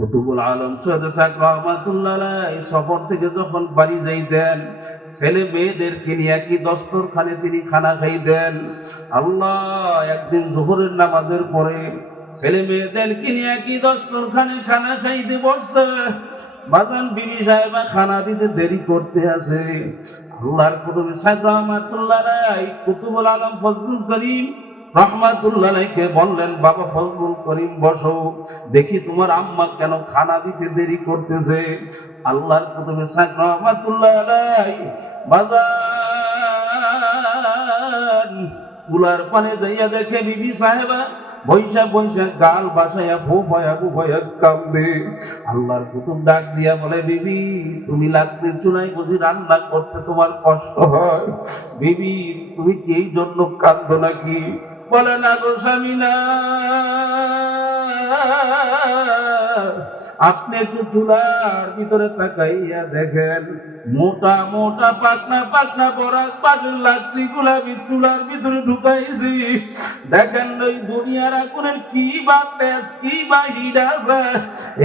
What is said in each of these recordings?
কুতুবুল আলম সৈয়দ সাহেব রহমাতুল্লাহ আলাইহি সফর থেকে যখন বাড়ি যাইতেন, ছেলে মেয়েদেরকে নিয়ে একই দস্তরখানে তিনি খানা খাইতেন। আল্লাহ, একদিন জোহরের নামাজের পরে ছেলে মেয়েদেরকে নিয়ে একই দস্তরখানে খানা খাইতে বসছে। বাজান বিবি সাহেবা খানা দিতে দেরি করতে আছে। আল্লাহর কুতুব সাহেব রহমাতুল্লাহ আলাইহি কুতুবুল আলম ফজলুল করিম রহমাতুল্লাহ আলাইহিকে বললেন, বাবা ফজলুল করিম বসো, দেখি তোমার আম্মা কেন খানা দিতে দেরি করতেছে। আল্লাহর কুতুব সাহেব রহমাতুল্লাহ আলাইহি বাজান চুলার পানে যাইয়া দেখে বিবি সাহেবা বৈশা বৈশা গাল বাসাইয়া ফুফায়া কাঁদবে। আল্লাহর কুতুব ডাক দিয়া বলে, বিবি তুমি লাকড়ির চুলায় বুঝি রান্না করতে তোমার কষ্ট হয়? বিবি তুমি কি এই জন্য কাঁদো নাকি? বলে, না গো স্বামী না, আপনি একটু চুলার ভিতরে তাকাইয়া দেখেন, মোটা মোটা পাকনা পাকনা বরাক পাশের লাকড়ি গুলা চুলার ভিতরে ঢুকাইছি। দেখেন এই দুনিয়ার আগুনের কি বা তেজ, কি বা হিট আছে।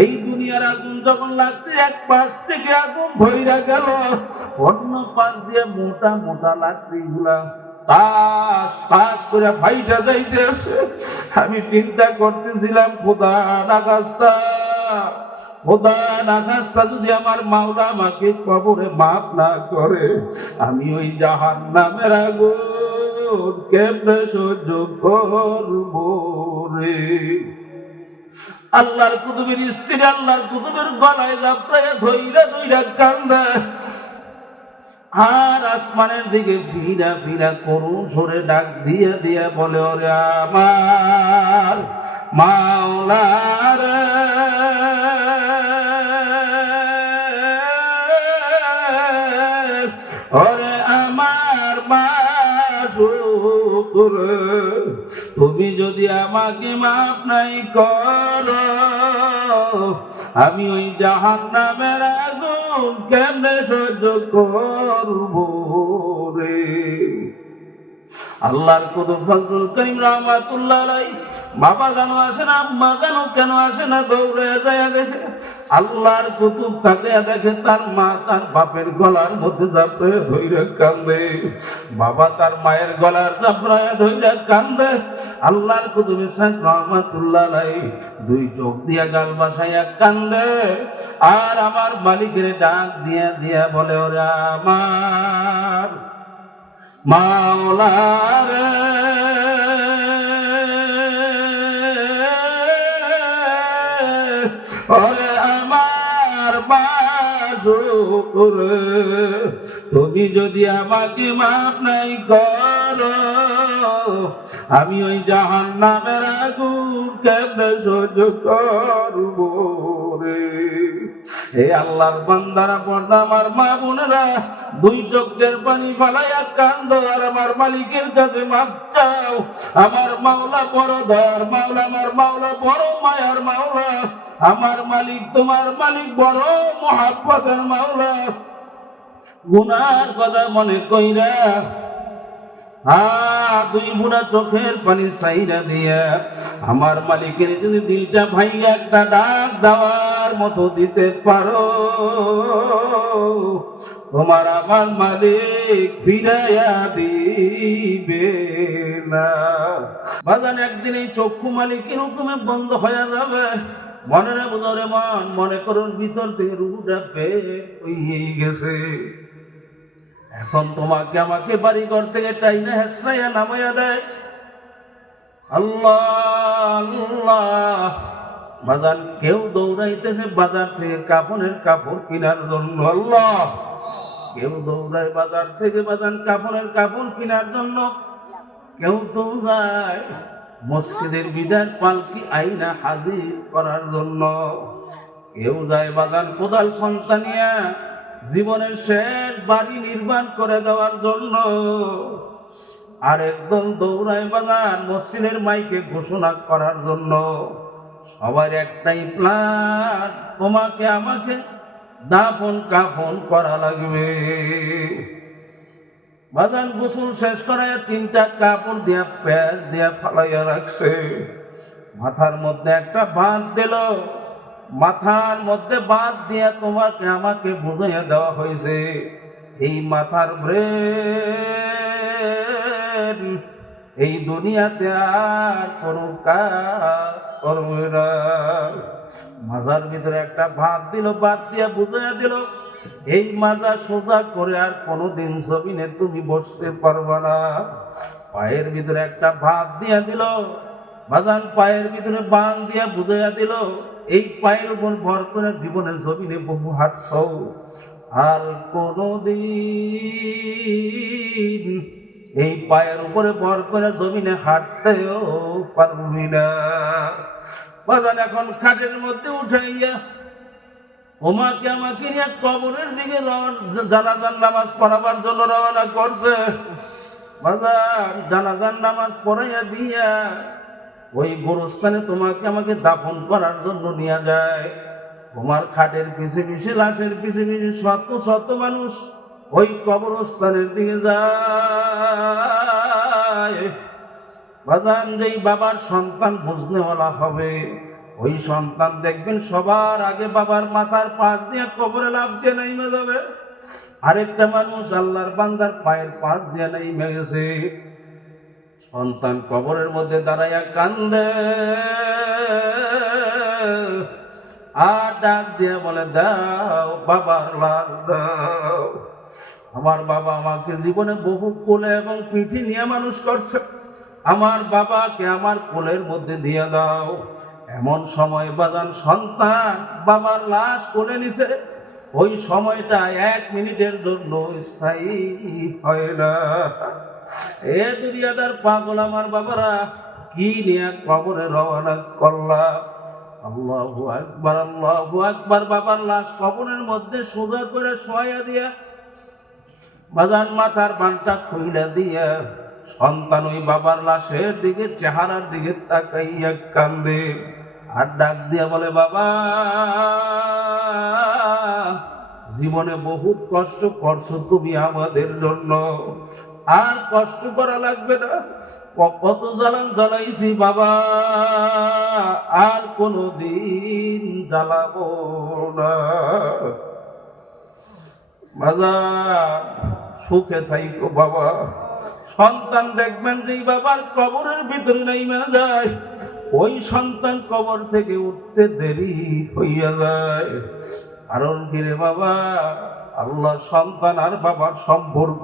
এই দুনিয়ার আগুন যখন লাগছে, এক পাশ থেকে আগুন ধইরা গেল, অন্য পাশ দিয়ে মোটা মোটা লাকড়ি গুলা টাস টাস করে ফাইটা যাইতেছে। আমি চিন্তা করতেছিলাম, খোদা নাগাস্তা যদি আমার মাওলা আমাকে কবরে মাফ না করে, আমি ওই জাহান্নামের আগুন কেমনে সহ্য করব রে। আল্লাহর কুতুবের স্ত্রী আল্লাহর কুতুবের গলায় জাপড়াইয়া ধইরা কান্দে, আর আসমানের দিকে ফিরা ফিরা করুণ সুরে ডাক দিয়া বলে, ওরে আমার মাওলা রে, ওরে আমার মাসুক রে, তুমি যদি আমাকে মাফ নাই করো, আমি ওই জাহান্নামের আগুন কেমনে সহ্য করব রে। আল্লাহর কুতুব ফজলুল করিম রহমাতুল্লাহ আলাইহি বাবা কেন আসে না, আম্মা কেন আসে না, দৌড়ে যায় দেখে আল্লাহর কুতুব তাকে দেখে তার মা তার বাপের গলার মধ্যে জাপড়ে ধইরা কান্দে, বাবা তার মায়ের গলার জাপড়ে ধইরা কান্দে। আল্লাহর কুতুব সাহেব রহমাতুল্লাহ আলাইহি দুই চোখ দিয়া গাল বাসাইয়া কান্দে, আর আমার মালিকের ডাক দিয়া বলে, ওরে আমার মাওলা রে, ওরে আমার মাসুক রে, তুমি যদি আমাকে মাফ নাই করো, আমি ওই জাহান্নামের আগুন কেমনে সহ্য করব রে। হে আল্লাহর বান্দারা, পর্দা আমার মা বোনেরা, দুই চোখের পানি ফালাইয়া কান্দো, আর আমার মালিকের কাছে মাফ চাও। আমার মাওলা বড় দয়ার মাওলা, আমার মাওলা বড় মায়ার মাওলা, আমার মালিক তোমার মালিক বড় মহাব্বতের মাওলা। গুনার কথা মনে কইরা দুই বুড়া চোখের পানি সাইরা দিয়া আমার মালিকের যদি দিলটা ভাইয়া একটা ডাক দেওয়ার মতো দিতে পারো, তোমার আমার মালিক ফিরাইয়া দিবে না। বাজান একদিন এই চক্ষু মালিকের হুকুমে বন্ধ হয়ে যাবে। মনে মনে করুন ভিতর থেকে রুটা বের হয়ে গেছে। এখন তোমাকে আমাকে বাড়ি ঘর থেকে টাইনা হেসরাইয়া নামাইয়া দেয়। আল্লাহ আল্লাহ, বাজার কেউ দৌড়াইতেছে বাজার থেকে কাপড়ের কাপড় কেনার জন্য। আল্লাহ, কেউ দৌড়ায় বাজার থেকে কাপড়ের কাপড় কেনার জন্য, কেউ দৌড়ায় মসজিদের বিদায় পালকি আইনা হাজির করার জন্য, কেউ যায় বাজার কোদাল সন্তানিয়া জীবনের শেষ বাড়ি নির্মাণ করে দেওয়ার জন্য, আর একদল দৌড়ায় বাজার মসজিদের মাইকে ঘোষণা করার জন্য। সবার একটাই প্ল্যান, তোমাকে আমাকে দাফন কাফন করা লাগবে। বাজান গোসল শেষ করে তিনটা কাপড় দিয়া প্যাচ দিয়া ফালাইয়া রাখছে, মাথার মধ্যে একটা বাঁধ দিল, মাথার মধ্যে বাদ দিয়ে তোমাকে আমাকে বুঝিয়ে দেওয়া হয়েছে এই মাথার ব্রেন এই দুনিয়াতে আর কোনো কাজ করবে না। মাজার ভিতরে একটা ভাত দিল, বাদ দিয়ে বুঝিয়ে দিল এই মাজা সোজা করে আর কোনোদিন জমিনে তুমি বসতে পারবে না। পায়ের ভিতরে একটা ভাত দিয়ে দিল, বাজান পায়ের ভিতরে বান দিয়ে বুঝাইয়া দিল এই পায়ের উপর ভর করে জীবনের জমিনে বহু হাঁটছ, আর কোনদিন এই পায়ের উপরে ভর করে জমিনে হাঁটতেও পারবি না। বাজান এখন খাটের মধ্যে উঠাইয়া ওমাকে আমাকে নিয়ে কবরের দিকে জানাজার নামাজ পড়াবার জন্য রওনা করছে। বাজার জানাজার নামাজ পড়াইয়া দিয়া ওই গোরস্থানে তোমাকে আমাকে দাফন করার জন্য নিয়ে যায়। তোমার খাটের পিছে পিছে লাশের পিছে পিছে শত শত মানুষ ওই কবরস্থানের দিকে যায়। বাজান যেই বাবার সন্তান বুঝনেওয়ালা হবে ওই সন্তান দেখবেন সবার আগে বাবার মাথার পাশ দিয়ে কবরে লাফ দিয়ে নেমে যাবে। আরেকটা মানুষ আল্লাহর বান্দার পায়ের পাশ দিয়ে নেমে গেছে। সন্তান কবরের মধ্যে দাঁড়াইয়া কান্দে আর ডাক দিয়ে বলে, দাও বাবার লাশ দাও। আমার বাবা আমাকে জীবনে বহু কোলে এবং পিঠে নিয়ে মানুষ করছে, আমার বাবাকে আমার কোলের মধ্যে দিয়ে দাও। এমন সময় বাজান সন্তান বাবার লাশ কোলে নিছে, ওই সময়টা 1 মিনিটের জন্য স্থায়ী হয় না। এ দুনিয়াদার পাগল আমার বাবারা কি নিয়ে কবরে রওনা করলাম। আল্লাহু আকবার, আল্লাহু আকবার। বাবার লাশ কবরের মধ্যে সোজা করে শোয়া দিয়া বাজান মাথার বানটা খুইলা দিয়া সন্তান ওই বাবার লাশের দিকে চেহারার দিকে তাকাইয়া কান্দে আর ডাক দিয়া বলে, বাবা জীবনে বহুত কষ্ট করছো তুমি আমাদের জন্য, আর কষ্ট করা লাগবে না। কত জ্বালান জ্বালাইছি বাবা, আর কোনদিন জ্বালাবো না। বাজার সুখে থাইকো বাবা। সন্তান দেখবেন যে বাবার কবরের ভিতরে নাইমা যায়, ওই সন্তান কবর থেকে উঠতে দেরি হইয়া যায়। কারণ কি রে বাবা, আল্লাহ সন্তান আর বাবার সম্পর্ক,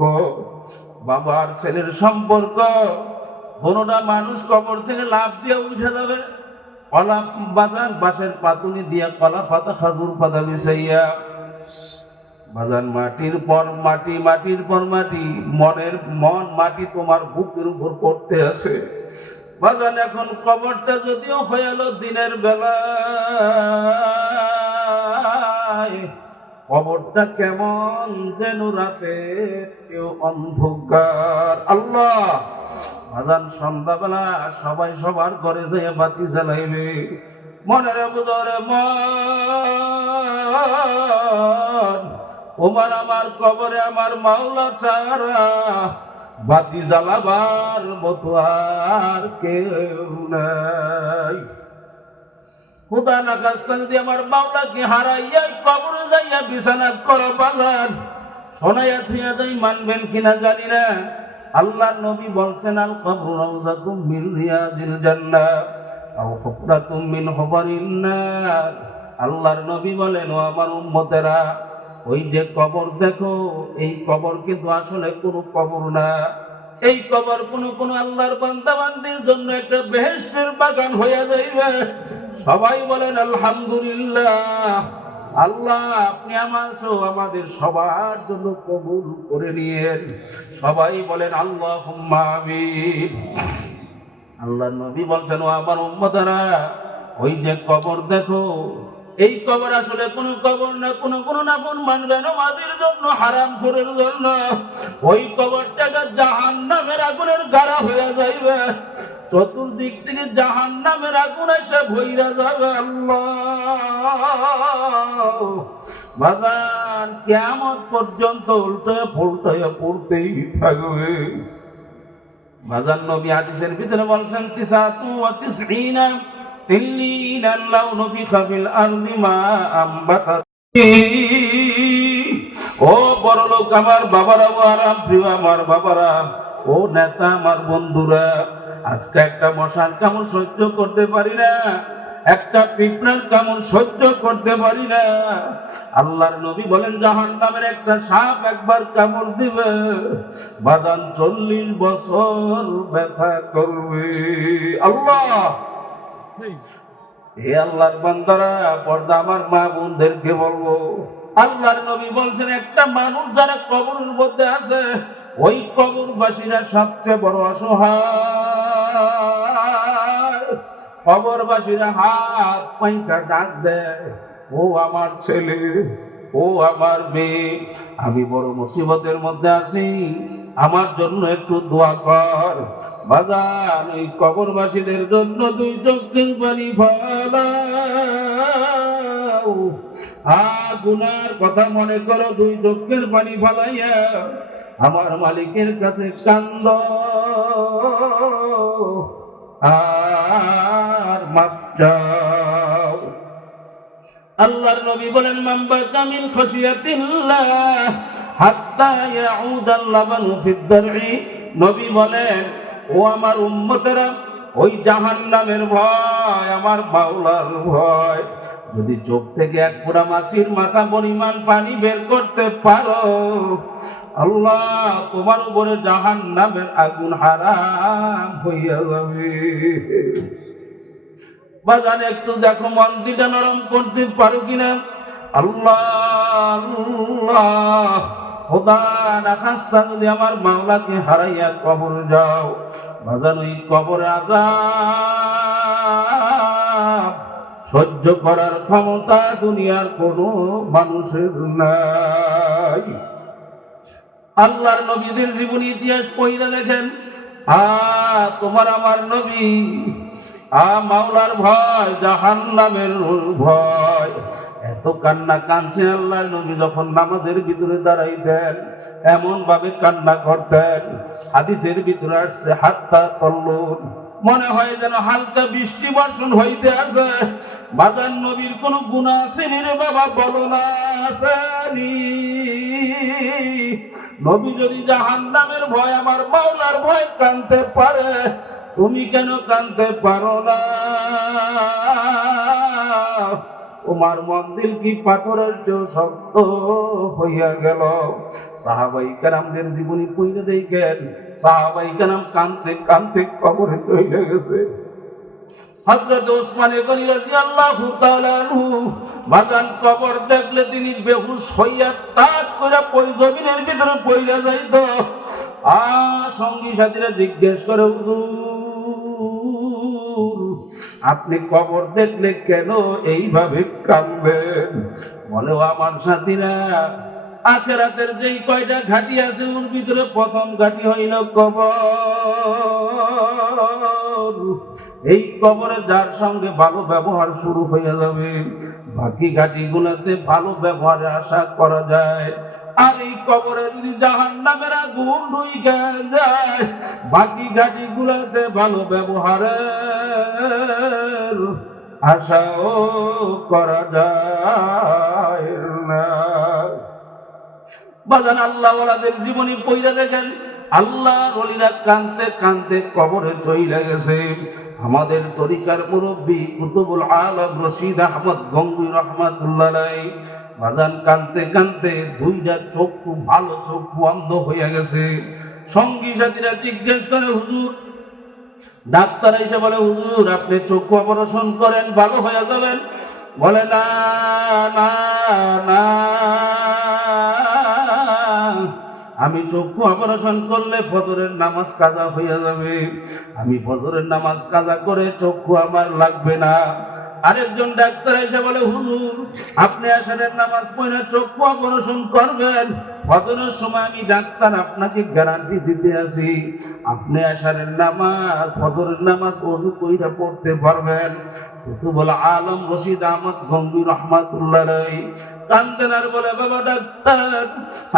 বাবার ছেলের সম্পর্ক। কোনটা মানুষ কবর থেকে লাফ দিয়ে উঠে যাবে, কলা বাজান বাঁশের পাতুনি দিয়া কলা পাতা খাজুর পাতা বিছাইয়া বাজান মাটির পর মাটি, মাটির পর মাটি, মনের মন মাটি তোমার বুকের উপর পড়তে আছে। বাজান এখন কবরটা যদিও হয়ে এলো দিনের বেলা, কবরটা কেমন যেন রাতে কেউ অন্ধকার। আল্লাহ বাজান সন্ধ্যাবেলা সবাই সবার ঘরে যেয়ে বাতি জ্বালাইবে। মনের বুঝরে মন, ওমার আমার কবরে আমার মাওলা ছাড়া বাতি জ্বালাবার মতো আর কেউ নাই। খোদা না কাস্তা যদি আমার মাওলাকে হারাইয়া কবরে যাইয়া বিছানা করো বাজান, শোনাইয়া থিয়া যাই মানবেন কিনা জানি না। আল্লাহর নবী বলছেন, আল কবরু রাউযাতুম মিন রিয়াজিল জান্নাহ আও হুফরাতুম মিন হুফারিন নার। আল্লাহর নবী বলেন, ও আমার উম্মতেরা, ওই যে কবর দেখো, এই কবর কিন্তু আসলে কোনো কবর না। এই কবর কোন আল্লাহর বান্দা বান্দির জন্য একটা বেহেশতের বাগান হইয়া যাইবে। সবাই বলেন আলহামদুলিল্লাহ। আল্লাহ আপনি আমাদের সবার জন্য কবুল করে নিয়েন। সবাই বলেন আল্লাহুম্মা আমিন। আল্লাহর নবী বলছেন, ও আমার উম্মতেরা, ওই যে কবর দেখো, এই কবর আসলে কোন কবর না, কোন নাফন মানবে নামাজের জন্য, হারাম করার জন্য। ওই কবরটাকে জাহান্নামের আগুনের গাড়া হয়ে যাইবে, চতুর্দিক থেকে জাহান্নামের আগুন এসে ভইরা যাবে। আল্লাহ বাজান কিয়ামত পর্যন্ত উল্টে পুল্টে পড়তেই থাকবে। বাজান নবী হাদিসের ভিতরে বলছেন, 99 إلا لو نفخ في الأرض ما أنبتت ও বড় লোক আমার বাবারা, আর প্রিয় আমার বাবারা, ও নেতা আমার বন্ধুরা, আজকে একটা মশার কামড় সহ্য করতে পারি না, একটা পিঁপড়ার কামড় সহ্য করতে পারি না। আল্লাহর নবী বলেন জাহান্নামের একটা সাপ একবার কামড় দিবে বাদান 40 বছর ব্যথা করবে। আল্লাহ, হে আল্লাহর বান্দারা, পর্দা আমার মা বোনদেরকে বলবো, আল্লাহর নবী বলছেন একটা মানুষ যারা কবরের মধ্যে আছে ওই কবরবাসীরা সবচেয়ে বড় অসহায়। কবরবাসীরা হাত পাইটা ডাক দেয়, ও আমার ছেলে, ও আমার মেয়ে, আমি বড় মুসিবতের মধ্যে আছি, আমার জন্য একটু দোয়া কর। বাজান, ওই কবরবাসীদের জন্য 2 চোখের পানি ফেলাও। গুনার কথা মনে করো, 2 চোখের পানি ফেলাইয়া আমার মালিকের কাছে কান্দ আর মাপ চাও। আল্লাহর নবী বলেন মান বাকা মিন খাশিয়াতিল্লাহ হাত্তা ইয়াউদাল লাবানু ফিদ দার'i। নবী বলেন, ও আমার উম্মতেরা, ওই জাহান্নামের ভয় আমার মাওলার ভয়। যদি চোখ থেকে এক ফোঁটা মাছির মাথা পরিমাণ পানি বের করতে পারো, আল্লাহ তোমার উপরে জাহান্নামের আগুন হারাম হইয়া যাবে। বাজান, একটু দেখো মন দিটা নরম করতে পারো কিনা। আল্লাহ আল্লাহ, খোদা না খাস্তা যদি আমার মাওলাকে হারাইয়া কবর যাও, বাজান ওই কবরে আযাব সহ্য করার ক্ষমতা দুনিয়ার কোনো মানুষের নাই। আল্লাহর নবীদের জীবনী ইতিহাস পড়ে দেখেন, তোমার আমার নবী মাওলার ভয়, জাহান্নামের ভয়, এত কান্না কাঁদছে আল্লাহর নবী যখন নামাজের ভিতরে দাঁড়াইতেন, এমন ভাবে কান্না করতেন, হাদিসের ভিতরে আসছে হাত্তা তল্লুন, মনে হয় যেন হালকা বৃষ্টি বর্ষণ হইতে আছে। বাজার নবীর কোন গুনাহ আসেনি রে বাবা, বলো না আসেনি? নবী যদি জাহান্নামের ভয়, আমার মাওলার ভয় কাঁদতে পারে, তুমি কেন কাঁদতে পারো না? তোমার মন্দির কি পাথরের চেয়ে শক্ত হইয়া গেল? সাহাবাই কেরামদের জীবনী পড়ে দেখেন, সাহাবাই কেরাম কাঁদতে কাঁদতে কবরে চলে গেছে। হযরত ওসমান গনি রাদিয়াল্লাহু তাআলা আনহু বাগান কবর দেখলে তিনি বেহুশ হইয়া তাস করে জমিনের ভিতরে পড়ে যাইত। সঙ্গী সাথীরা জিজ্ঞেস করে, হুজুর আপনি কবর দেখলে কেন এইভাবে কাঁদবেন? বলে, আমার সাথীরা, আখিরাতের যেই কয়টা ঘাটি আছে ওর ভিতরে প্রথম ঘাটি হইল কবর। এই কবরে যার সঙ্গে ভালো ব্যবহার শুরু হয়ে যাবে, বাকি ঘাটিগুলোতে ভালো ব্যবহারে আশা করা যায়। আর এই কবরে যদি জাহান্নামের আগুন ঢুইকা যায়, বাকি ঘাটিগুলোতে ভালো ব্যবহারের আশাও করা যায় না। বাজান, আল্লাহ ওয়ালাদের জীবনী পড়ে দেখেন, আল্লাহর ওলিরা কাঁদতে কাঁদতে কবরে চলে গেছে। আমাদের তরিকার মুরব্বী কুতুবুল আলম রশিদ আহমদ গঙ্গুই রহমাতুল্লাহ আলাইহি বাজান কাঁদতে কাঁদতে 2টা চক্ষু, ভালো চক্ষু অন্ধ হয়ে গেছে। সঙ্গী সাথীরা জিজ্ঞেস করে, হুজুর, ডাক্তার এসে বলে, হুজুর আপনি চক্ষু অপারেশন করেন, ভালো হয়ে যাবেন। বলে, না না না, আমি চক্ষু অপারেশন করলে ফজরের নামাজ কাজা হইয়া যাবে, আমি ফজরের নামাজ কাজা করে চক্ষু আমার লাগবে না। আরেকজন ডাক্তার এসে বলে, হুজুর আপনি আসরের নামাজ পড়ে চক্ষু অপারেশন করবেন, ফজরের সময় আমি ডাক্তার আপনাকে গ্যারান্টি দিতে আছি, আপনি আসরের নামাজ, ফজরের নামাজ ওযু কইরা পড়তে পারবেন। কুতুবুল আলম রশিদ আহমদ গঙ্গুই রহমাতুল্লাহ আলাইহি কান্দেন আর বলে, বাবা ডাক্তার,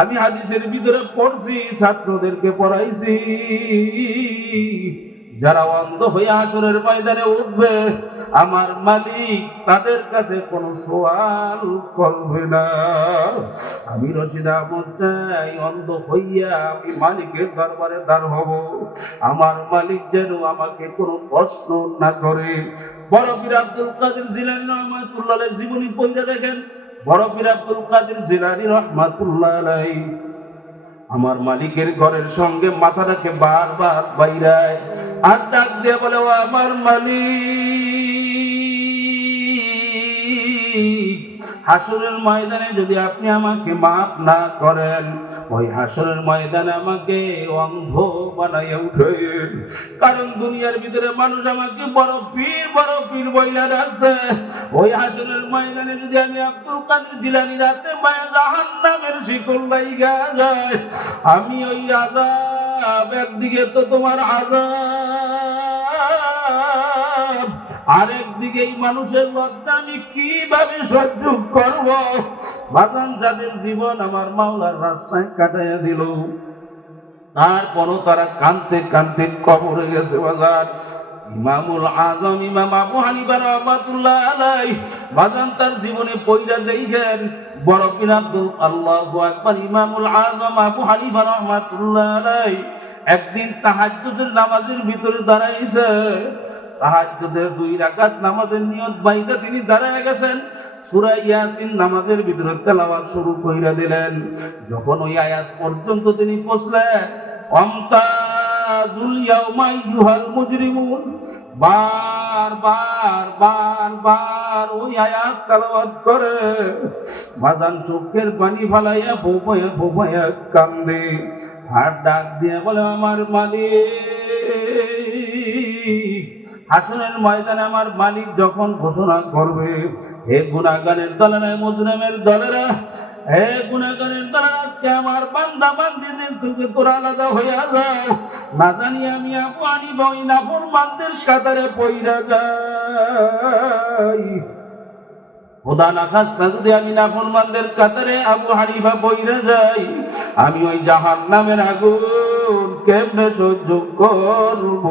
আমি হাদিসের ভিতরে পড়ছি, ছাত্রদেরকে পড়াইছি, যারা অন্ধ হয়ে হাসরের ময়দানে উঠবে, আমার মালিক তাদের কাছে কোনো সওয়াল করবে না। আমি রশিদ আহমদ চাই অন্ধ হইয়া আমি মালিকের দরবারে দাঁড় হব, আমার মালিক যেন আমাকে কোনো প্রশ্ন না করে। বড় পীর আব্দুল কাদের জিলানী রহমাতুল্লাহ আলাইহি জীবনী পড়ে দেখেন, বড় পীর আব্দুল কাদের জিলানী রহমাতুল্লাহ আলাইহি আমার মালিকের ঘরের সঙ্গে মাথাটাকে বারবার বাইরায় আর ডাক দিয়ে বলে, ও আমার মালিক, হাসরের ময়দানে যদি আপনি আমাকে মাফ না করেন, ওই হাসরের ময়দানে আমাকে অন্ধ বানাইয়া উঠেন। কারণ দুনিয়ার ভিতরে মানুষ আমাকে বড় পীর বইলা ডাকছে। ওই হাসরের ময়দানে যদি আমি আব্দুল কাদের জিলানী রাতে মায়া জাহান্নামের শিকল লাইগা যায়, আমি ওই আযাব, একদিকে তো তোমার আযাব, আরেকদিকে এই মানুষের লজ্জা আমি কিভাবে সহ্য করব? বাজান, যাদের জীবন আমার মাওলার রাস্তায় কাটাইয়া দিল, তারপরও তারা কাঁদতে কাঁদতে কবরে গেছে। বাজান, ইমামুল আজম ইমাম আবু হানিফা রাহমাতুল্লাহ আলাইহি বাজান তার জীবনে পয়লা দেখেন, বড় পীর আব্দুল আল্লাহু আকবার ইমামুল আজম আবু হানিফা রাহমাতুল্লাহ আলাইহি একদিন তাহাজ্জুদের নামাজের ভিতরে দাঁড়াইছে। তাহাজ্জুদের 2 রাকাত নামাজের নিয়ত বাইদা তিনি দাঁড়ায় গেছেন। সূরা ইয়াসিন নামাজের ভিতরে তেলাওয়াত শুরু কইরা দিলেন। যখন ওই আয়াত পর্যন্ত তিনি পৌঁছলেন, আমতাজুল ইয়াউমা আইয়ুহাল মুজরিমুন, বার ওই আয়াত তেলাওয়াত করে বাজান চোখের পানি ফালাইয়া ফোপায়া কান্দে আর ডাক দিয়ে বলে, আমার মালিক, হাসরের ময়দানে আমার মালিক যখন ঘোষণা করবে, হে গুনাহগারের দলেরা, মুজরিমের দলেরা, হে গুনাহগারের দলেরা, আজকে আমার বান্দা বান্দীদের থেকে তোরা আলাদা হইয়া যাও, না জানি আমি আবু হানিফা ওই নাফরমানদের কাতারে পইরা যাই। খোদা না খাস্তা যদি আমি নাফরমানদের কাতারে আবু হানিফা পইরা যাই, আমি ওই জাহান্নামের আগুন কেমনে সহ্য করব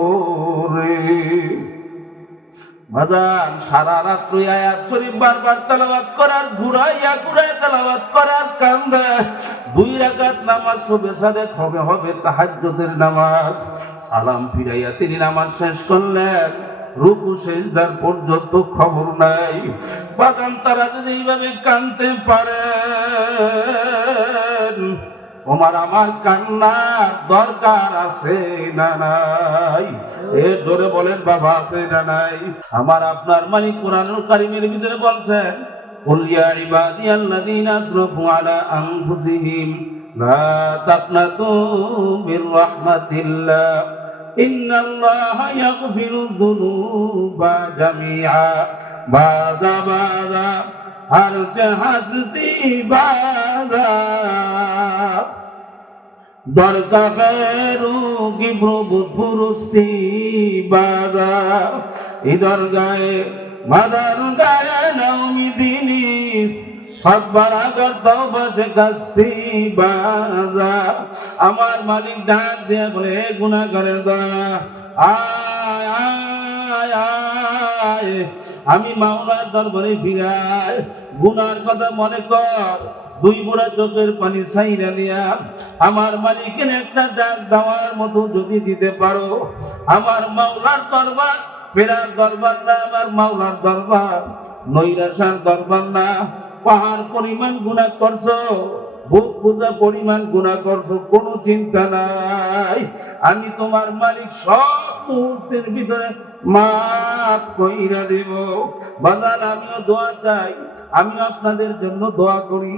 রে? বাজান, সারা রাত্র আয়াত শরীফ বারবার তেলাওয়াত করার, ঘুরাইয়া তেলাওয়াত করার কান্দে 2 রাকাত নামাজ সুবহে সাদেক হবে তাহাজ্জুদের নামাজ। সালাম ফিরাইয়া তিনি নামাজ শেষ করলেন, রুকু সিজদার পর্যন্ত খবর নাই। বাজান, তারা যদি এইভাবে কাঁদতে পারেন, ওমর আমার কান্নার দরকার আছে না নাই? এ জোরে বলেন বাবা, আছে না নাই? আমার আপনার মালিক কোরআনুল কারীমের ভিতরে বলছেন, কুল ইয়া ইবাদিয়াল্লাযীনা আসরাফু আলা আনফুসিহিম লা তাকনাতু মির রাহমাতিল্লাহ ইন্নাল্লাহা ইয়াগফিরুয যুনুবা জামিআ বাদা हर हस्ती बादा दरका गैरू की प्रभु फुरुस्ती बादा इधर गाए मदर गाए नौमी दिनिस সদবারা করতো বসে কাস্তি বাজা। আমার মালিক ডাক দিয়ে বলে, গুনাহগারের দলেরা, আয় আয় আয়, আমি মাওলার দরবারে ফিরাই, গুনার কথা মনে কর। 2 বুড়া চোখের পানি ছাইরা দিয়া আমার মালিকের একটা ডাক দেওয়ার মতো যদি দিতে পারো, আমার মাওলার দরবার ফেরার দরবার না, আমার মাওলার দরবার নৈরাশার দরবার না। পাহাড় পরিমাণ গুনাহ করছো, বুক পূজা পরিমাণ গুনাহ করছো, কোনো চিন্তা নাই, আমি তোমার মালিক সব মুহূর্তের ভিতরে মাফ কইরা দেব। বাজান, আমিও দোয়া চাই, আমিও আপনাদের জন্য দোয়া করি।